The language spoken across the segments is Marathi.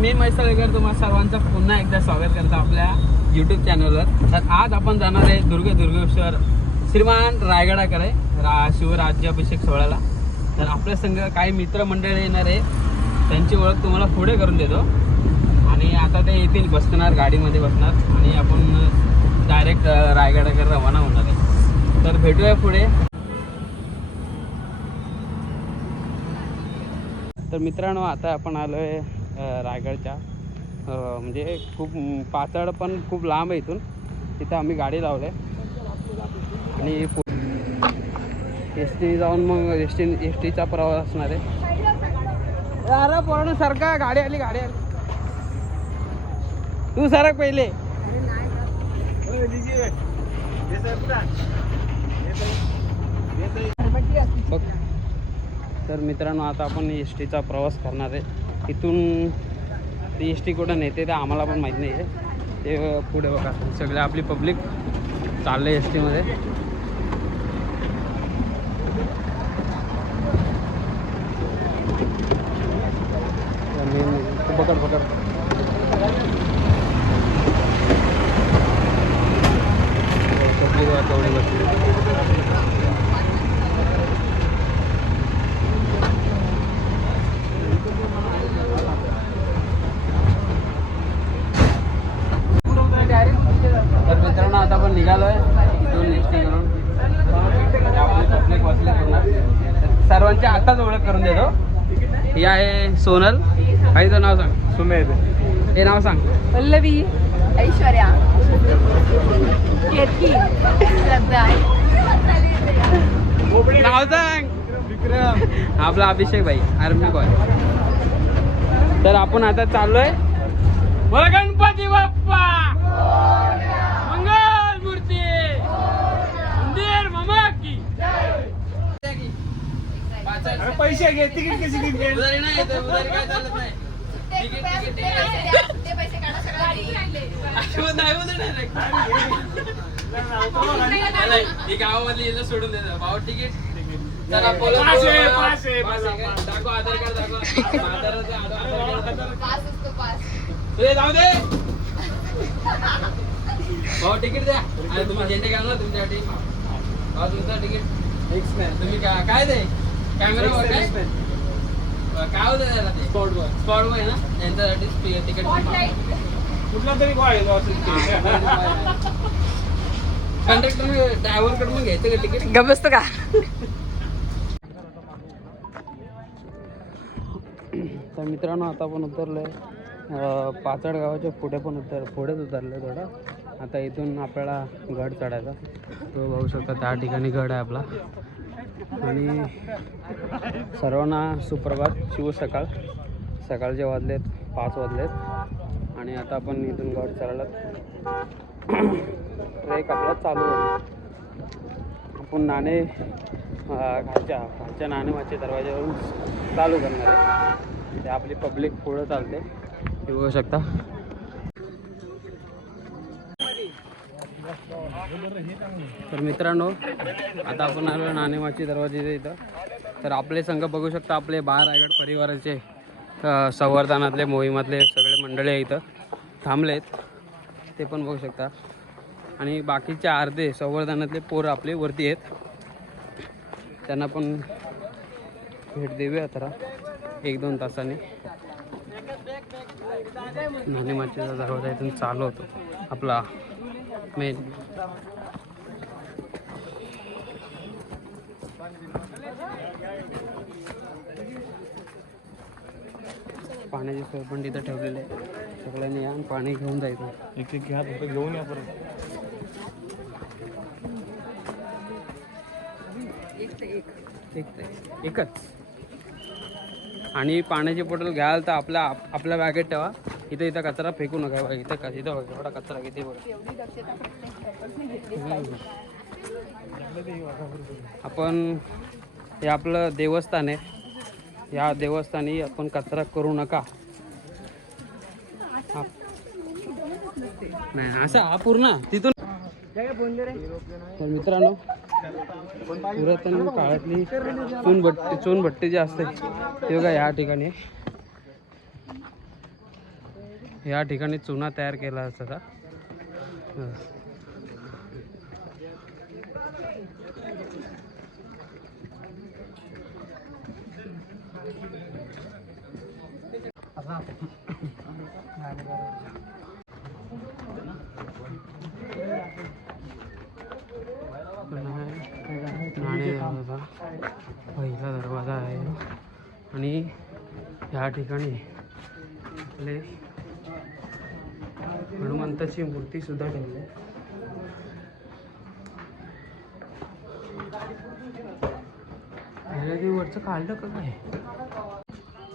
मी मैसळकर तुम्हाला सर्वांचं पुन्हा एकदा स्वागत करतो आपल्या यूट्यूब चॅनलवर तर आज आपण जाणार आहे दुर्ग दुर्गेश्वर श्रीमान रायगडाकडे रा शिवराज्याभिषेक सोहळ्याला. तर आपल्या संघ काही मित्रमंडळी येणार आहे. त्यांची ओळख तुम्हाला पुढे करून देतो. आणि आता ते येतील बसणार गाडीमध्ये बसणार. आणि आपण डायरेक्ट रायगडाकडे रवाना होणार आहे. तर भेटूया पुढे. तर मित्रांनो आता आपण आलो आहे रायगडच्या. म्हणजे खूप पाचड पण खूप लांब आहे इथून. तिथं आम्ही गाडी लावले. आणि एस टी जाऊन मग एस टी एस टीचा प्रवास असणार आहे. अरे पूर्ण सारखा गाडी आली गाडी आली. तू सरक पहिले. बघ. तर मित्रांनो आता आपण एस टीचा प्रवास करणार आहे. इथून ती एस टी कुठं नेते ते आम्हाला पण माहीत नाही आहे ते पुढे बघा. सगळे आपली पब्लिक चाललं आहे एस टीमध्ये पकड पकड पब्लिक तेवढी बसली तर मित्रांनो आता आपण निघालोय इथून एसटी करून आपले पब्लिक बसले पूर्ण तर सर्वांची आताच ओळख करून देतो ही आहे सोनल. तो नाव सांग. सुमेध. हे नाव सांग. पल्लवी. ऐश्वर्या. केतकी. श्रद्धा. नाव सांग. विक्रम. आपला अभिषेक भाई आर्मी बॉय तर आपण आता चाललोय. बोला गणपती बाप्पा मंगल मूर्ती मंदिर मामा की अरे पैसे घे तिकीट कशी घे उधारी नाही येत, उधारी काय चालत नाही. तिकीट तिकीट ही गावामधली हिला सोडून देतो भाऊ तिकीट? चला बोला. दाखव आधार कार्ड दाखव. आधाराचं आधार आधार कार्ड तुझे जाऊ दे. भाऊ तिकीट द्या. आणि तुम्हाला झेंडे घाल ना तुमच्यासाठी? भाऊ तुमचं तिकीट? तुम्ही का काय दे कॅमेरा काय? काय होतं त्याला ते? स्पॉट बॉय स्पॉट बॉय ना? त्यांच्यासाठी तिकीट कुठला तरी बॉय कंडक्टर ड्रायव्हरकडून घ्यायचं का तिकीट? गप बसतो का? तर मित्रांनो आता आपण उतरलो आहे पाचड गावाच्या पुढे पण उतर पुढेच उतरलो थोडं. आता इथून आपल्याला गड चढायचा. तो बघू शकता त्या ठिकाणी गड आहे आपला. आणि सर्वांना सुप्रभात. शिव सकाळ. सकाळचे वाजलेत पाच वाजलेत. आणि आता आपण इथून गड चालला ट्रेक आपला चालू आहे. आपण नाणे घरच्या खालच्या नाणे नाणेमाच्या दरवाज्यावरून चालू करणार आहे. ते आपली पब्लिक पुढं चालते. हे बघू शकता. तर मित्रांनो आता आपण आलो नाणेमाची दरवाजे इथं तर आपले संघ बघू शकता आपले बारा रायगड परिवाराचे संवर्धनातले मोहिमातले सगळे मंडळी इथं. थांबलेत. ते पण बघू शकता. आणि बाकीचे अर्धे संवर्धनातले पोरं आपले वरती आहेत. त्यांना पण भेट देऊया तर एक दोन तासाने. नाणेमाचीचा दरवाजा इथून चालू होतो. आपला मेन पाण्याची सोय पण तिथं ठेवलेली आहे सगळ्यांनी या आणि पाणी घेऊन जायचं एक एक घ्या फक्त घेऊन या परत. एक ते एकच. आणि पाण्याची बॉटल घ्याल तर आपल्या आप- आपल्या बॅगेत ठेवा. इथं इथं कचरा फेकू नका. बघा इथं का इथं बघा एवढा कचरा किती बघा. आपण हे आपलं देवस्थान आहे. या देवस्थानी आपण कचरा करू नका. नाही असं हा पूर्ण. तिथून तर मित्रांनो पुरातन काळातली चूनभट्टी चूनभट्टी जी असते ती बघा या ठिकाणी. या ठिकाणी चुना तयार केला असता पहिला दरवाजा आहे. आणि या ठिकाणी आपले हनुमंताची मूर्ती सुद्धा ठेवली आहे. पहिल्या ते वरचं काढलं का काय?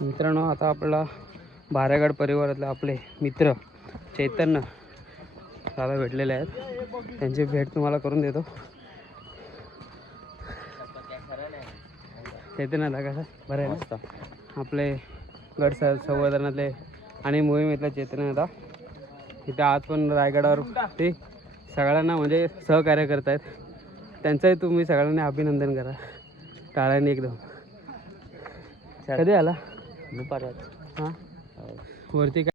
मित्रांनो आता आपला बारागड परिवारातले आपले मित्र चैतन्य दादा भेटलेले आहेत. त्यांची भेट तुम्हाला करून देतो. चैतन्य दादा कसा? बरं आहे ना? आपले गड स संवर्धनातले आणि मोहिमेतले चैतन्य दादा. इथे आज पण रायगडावर ते सगळ्यांना म्हणजे सहकार्य करत आहेत त्यांचंही तुम्ही सगळ्यांनी अभिनंदन करा. टाळाने एकदम. कधी आला? दुपारात हां? वरती काय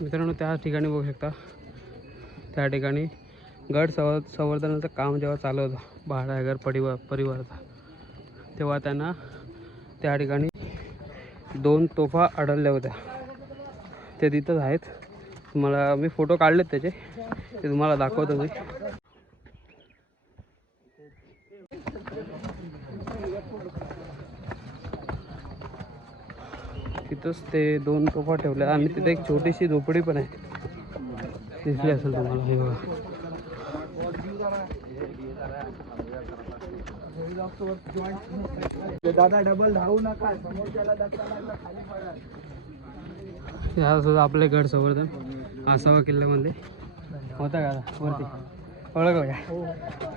मित्रांनो त्या ठिकाणी बघू शकता. त्या ठिकाणी गड संव संवर्धनाचं काम जेव्हा चालू होतं भाडागर परिवार परिवाराचा तेव्हा त्यांना त्या ठिकाणी दोन तोफा आढळल्या होत्या. ते तिथंच आहेत. तुम्हाला मी फोटो काढलेत त्याचे. ते तुम्हाला दाखवतो मी. तिथंच ते दोन तोफा ठेवल्या आणि तिथे एक छोटीशी झोपडी पण आहे. दिसली असेल तुम्हाला. हे बघा. दादा डबल धावू नका. समोरच्याला आपले गड संवर्धन आसावा किल्ल्यामध्ये. होता का वरती. ओळख का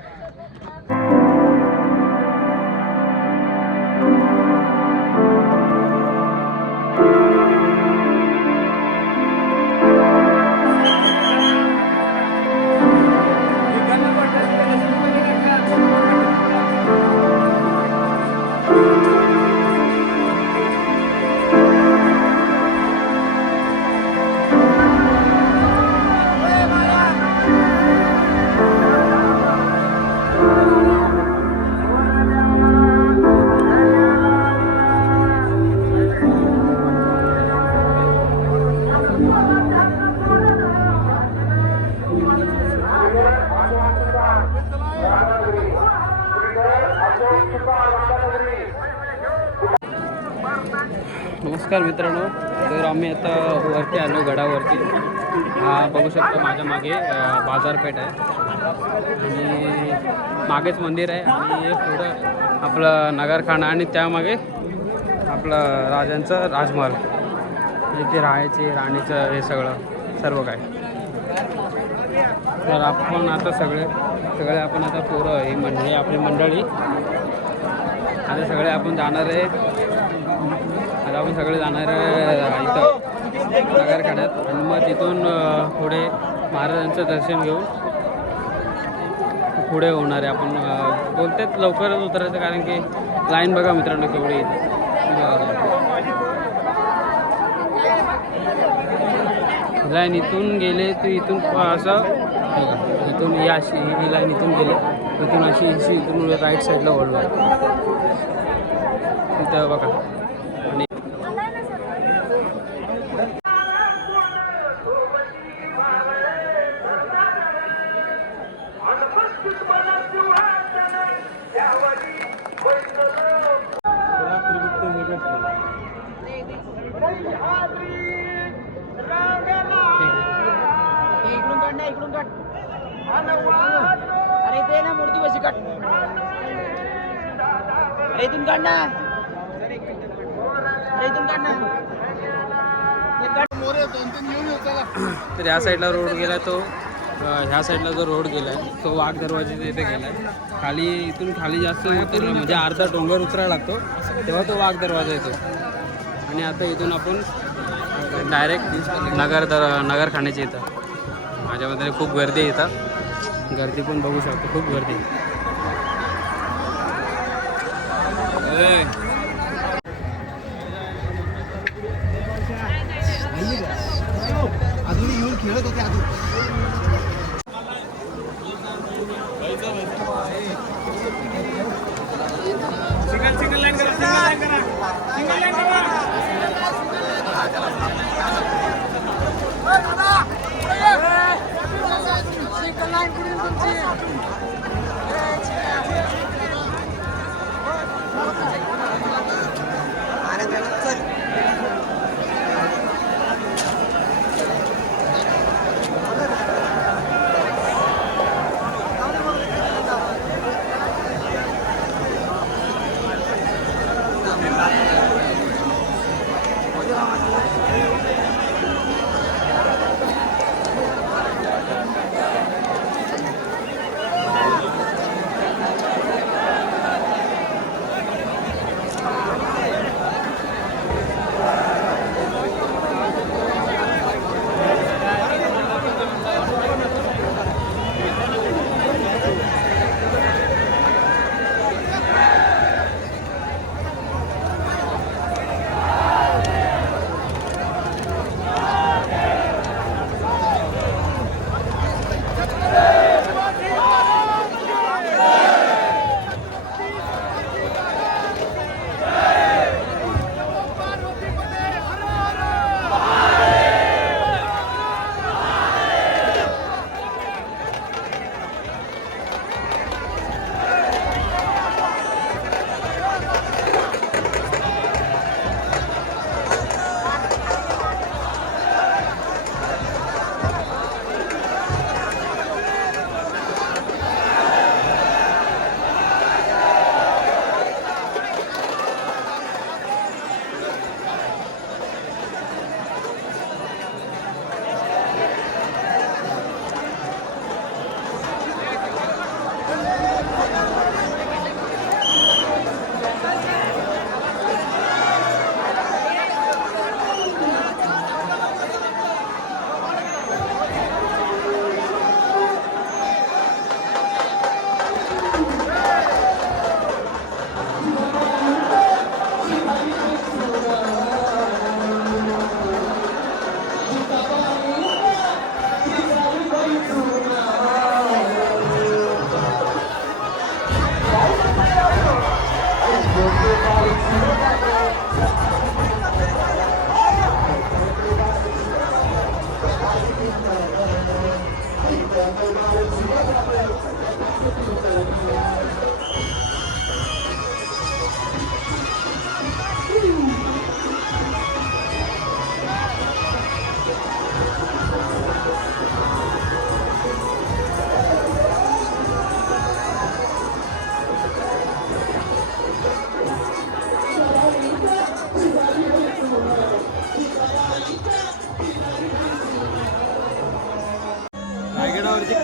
नमस्कार मित्रांनो तर आम्ही आता वरती आलो गडावरती. हा बघू शकता माझ्या मागे बाजारपेठ आहे. आणि मागेच मंदिर आहे आणि पुढं आपलं नगरखाना आणि त्यामागे आपलं राजांचं राजमहल. इथे राहायचे राणीचं हे सगळं सर्व काय. तर आपण आता सगळे सगळे आपण आता पोरं ही म्हणजे हे आपली मंडळी. आता सगळे आपण जाणार आहे आता सगळे जाणार इथं नगरखाड्यात. आणि मग तिथून पुढे महाराजांचं दर्शन घेऊन पुढे होणार आहे आपण. बोलतात बोलतेच लवकरच उतरायचं कारण की लाईन बघा मित्रांनो केवढी. इथे लाईन इथून गेले तर इथून असं इथून ही अशी ही लाईन इथून गेले. इथून अशी अशी इथून राईट साईडला वळवा तिथं बघा. मूर्ती बशी काढ. इथून काढ ना. इथून काढ ना. तर या साईडला रोड गेला तो ह्या साईडला जो रोड गेला आहे तो वाघ दरवाजाच्या इथे गेला. आहे खाली इथून खाली जास्त उतरलं म्हणजे अर्धा डोंगर उतरायला लागतो तेव्हा तो वाघ दरवाजा येतो. आणि आता इथून आपण डायरेक्ट नगर दर नगरखान्याचे माझ्या माझ्यामध्ये खूप गर्दी येतात इथं. गर्दी पण बघू शकतो खूप गर्दी.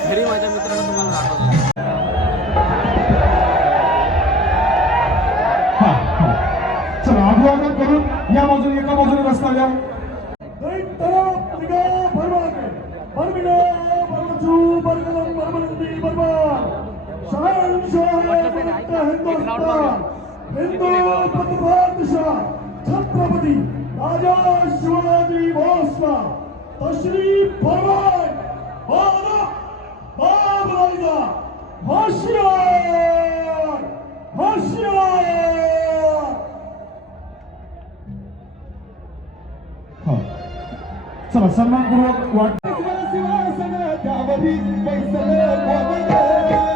खरी माझ्या मित्रांनो तुम्हाला दाखवतो. चला अभिवादन करून या बाजूने एका बाजूने रस्ता द्या. छत्रपती राजा शिवाजी फरमाय बाबा बाबराजा होशियार होशियार चला सन्मानपूर्वक वाट त्यावरी शिवराज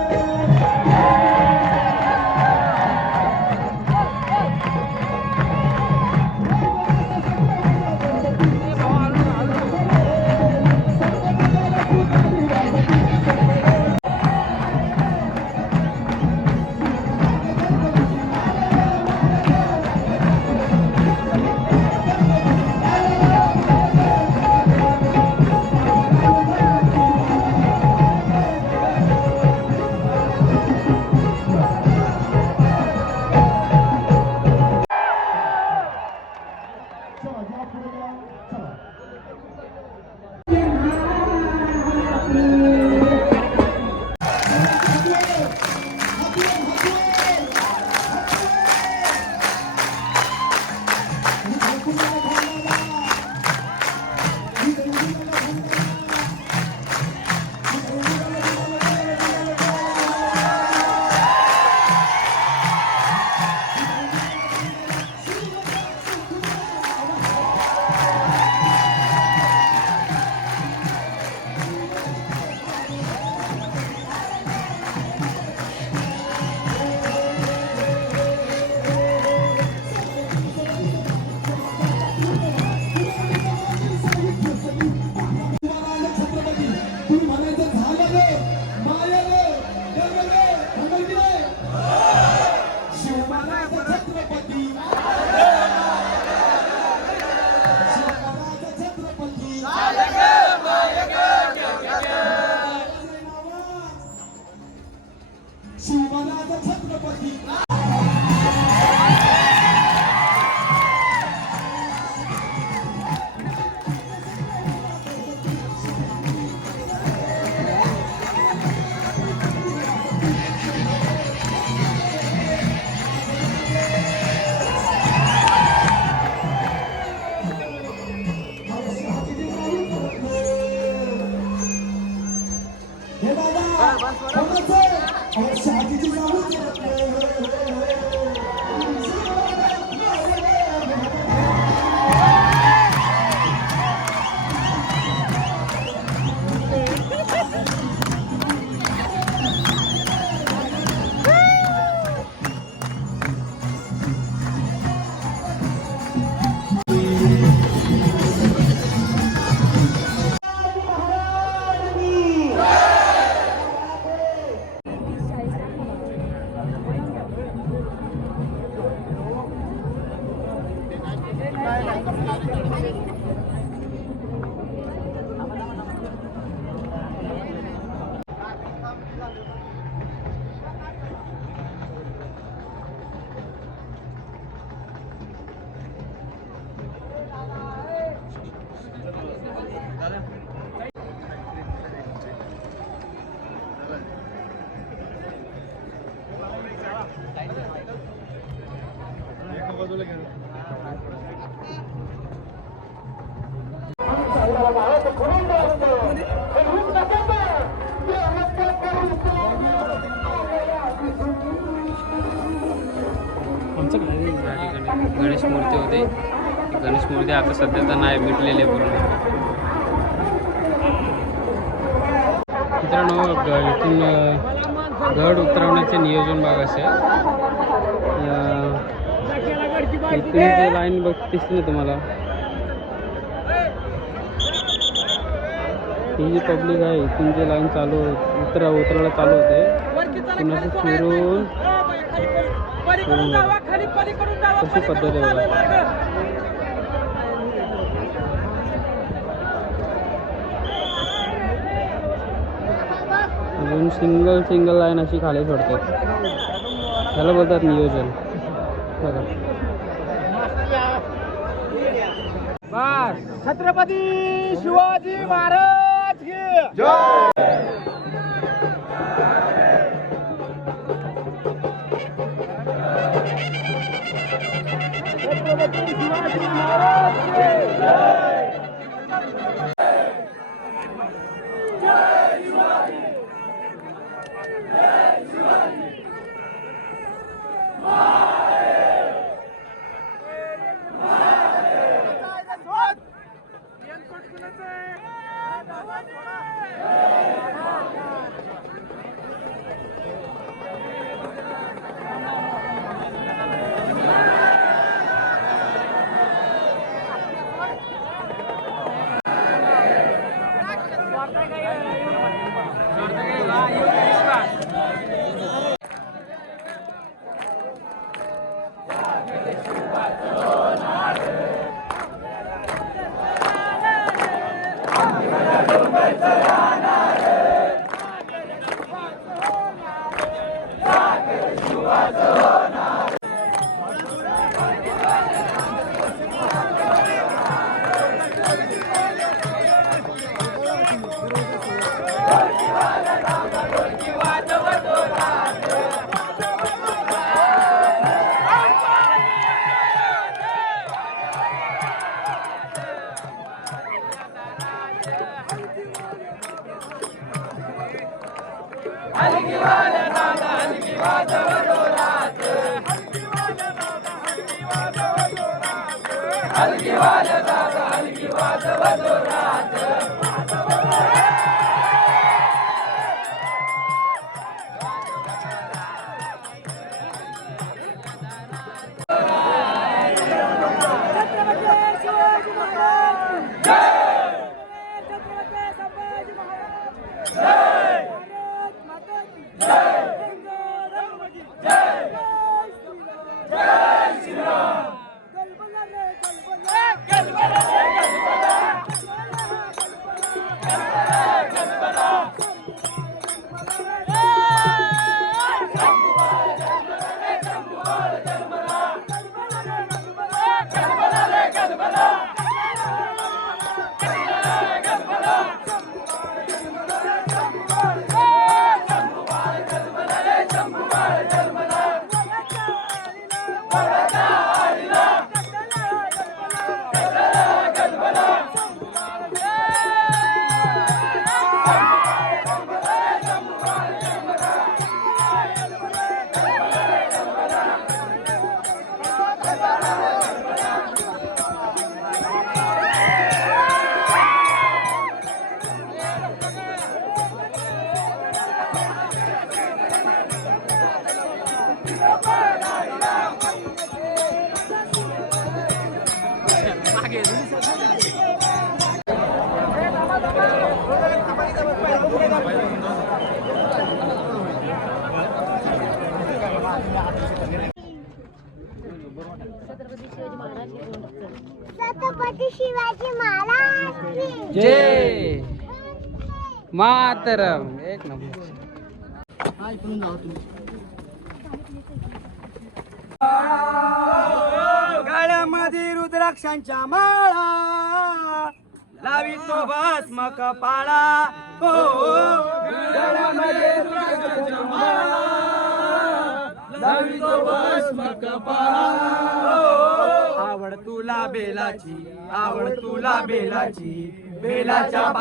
गणेश मूर्ती होते. गणेश मूर्ती आता सध्या तर नाही मिटलेली पूर्ण. मित्रांनो इथून गड उतरवण्याचे नियोजन भाग असे. इकडे लाईन बघ ना तुम्हाला. ही जी पब्लिक आहे इथून जे लाईन चालू उतरा उतरायला चालू होते पुन्हा फिरून कशी पद्धत आहे अजून सिंगल सिंगल लाईन अशी खाली सोडतात त्याला बोलतात नियोजन. बघा. बस. छत्रपती शिवाजी महाराज की छत्रपती शिवाजी महाराज मातर एक नंबर. गळ्यामध्ये रुद्राक्षांच्या माळा. लावी तो भस्म पाळा. हो, हो गळ्यामध्ये रुद्राक्षांच्या माळा. लावी तो हो, हो. आवड तुला बेलाची आवड तुला बेलाची. बेलाच्या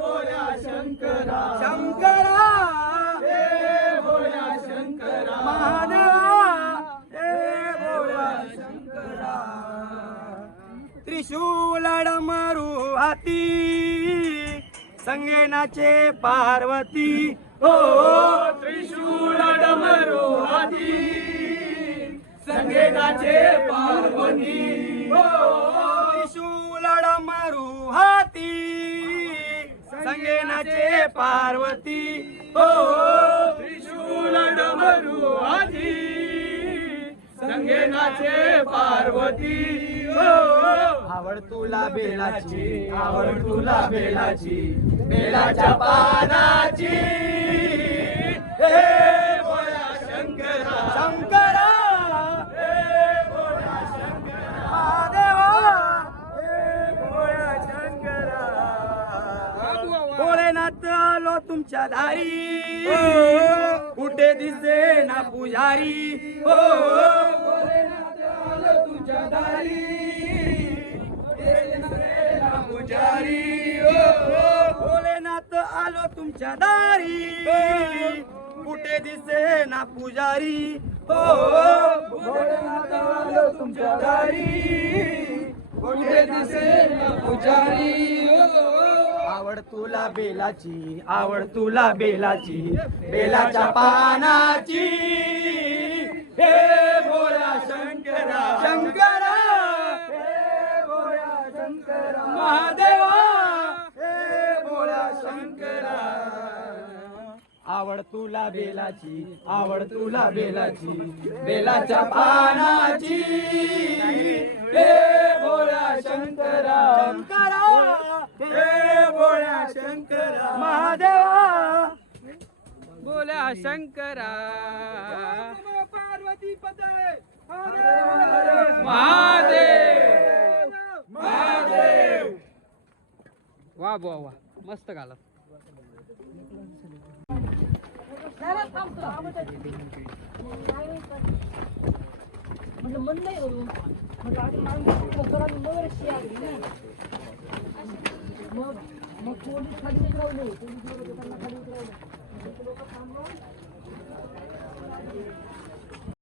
भोल्या शंकरा. शंकरा. हे शंकरा. महादेवा. हे शंकरा. त्रिशूल डमरू हाती. संगेनाचे पार्वती. हो त्रिशूल डमरू हाती. संगेनाचे पार्वती. हो त्रिशूल डमरू हाती. संगेनाचे पार्वती. हो त्रिशूल डमरू हाती. संगेनाचे पार्वती. हो आवड तुला बेलाची आवड तुला बेलाची बेलाच्या पानाची. हे शंकरा तुमच्या दारी. कुठे दिसे ना पुजारी? हो तुमच्या दारी. पुजारी भोलेनाथ आलो तुमच्या दारी. कुठे दिसे ना पुजारी? हो भोलेनाथ आलो तुमच्या दारी. कुठे दिसे ना पुजारी? हो आवड तुला बेलाची आवड तुला बेलाची बेलाच्या पानाची. हे भोळ्या शंकरा शंकरा. हे भोळ्या शंकरा. महादेवा. हे भोळ्या शंकरा. आवड तुला बेलाची आवड तुला बेलाची बेलाच्या पानाची. हे भोळ्या शंकरा. शंकरा. हे भोळ्या शंकरा. महादेवा. बोल्या शंकरा. पार्वती पते महादेव. महादेव. वा बुवा वा. मस्त घाला मग मग पोलीस खाली उतरवले. पोलीस लोक त्यांना खाली उतरवले. लोक थांबवून